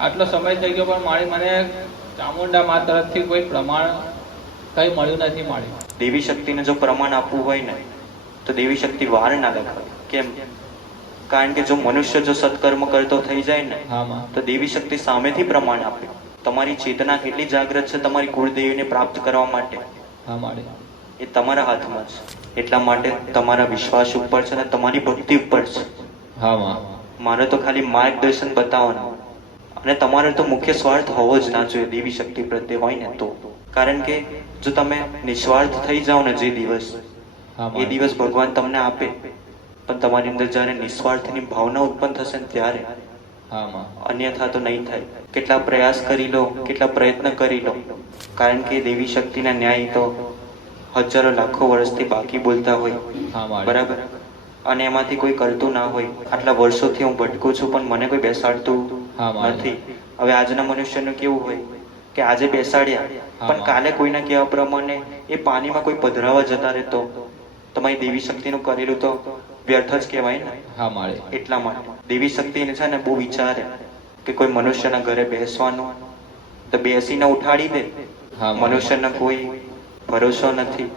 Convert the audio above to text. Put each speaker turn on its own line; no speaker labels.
આટલો સમય થઈ ગયો પણ મારી મને ચામુંડા મા તરફથી કોઈ પ્રમાણ કઈ મળ્યું નથી મળ્યું
દેવી શક્તિને જો પ્રમાણ આપવું હોય ને તો દેવી શક્તિ વાર ના લખાય કેમ? કારણ કે જો મનુષ્ય જો સત્કર્મ કરતો થઈ જાય ને તો દેવી શક્તિ સામેથી પ્રમાણ આપે. તમારી ચેતના કેટલી જાગૃત છે તમારી કુળદેવીને પ્રાપ્ત કરવા માટે? એ તમારા હાથમાં છે એટલા માટે તમારા વિશ્વાસ ઉપર છે અને તમારી ભક્તિ ઉપર છે. મારે તો ખાલી માર્ગદર્શન બતાવવાનું. અને તમારો તો મુખ્ય સ્વાર્થ હોવો જ ના જોઈએ દેવી શક્તિ પ્રત્યે હોય ને તો. કારણ કે જો તમે નિસ્વાર્થ થઈ જાઓ ને જે દિવસ એ દિવસ ભગવાન તમને આપે પણ તમારી અંદર જ્યારે નિસ્વાર્થની ભાવના ઉત્પન્ન થશે ને ત્યારે અન્યથા તો નહીં થાય. કેટલા પ્રયાસ કરી લો કેટલા પ્રયત્ન કરી લો. કારણ કે દેવી શક્તિના ન્યાય તો હજારો લાખો વર્ષથી બાકી બોલતા હોય. બરાબર? અને એમાંથી કોઈ કરતું ના હોય. આટલા વર્ષોથી હું ભટકું છું પણ મને કોઈ બેસાડતું. નથી. હવે આજના મનુષ્યનું કેવું હોય કે આજે બેસાડ્યા પણ કાલે કોઈના કહેવા પ્રમાણે એ પાણીમાં કોઈ પધરાવા જતા રહેતો તમારી દેવી શક્તિનું કરેલું તો વ્યર્થ જ કહેવાય ને?
હા માળી.
એટલા માટે. દેવી શક્તિને છે ને બહુ વિચારે કે કોઈ મનુષ્યના ઘરે બેસવાનું તો બેસીને ઉઠાડી દે. મનુષ્યનો કોઈ ભરોસો નથી.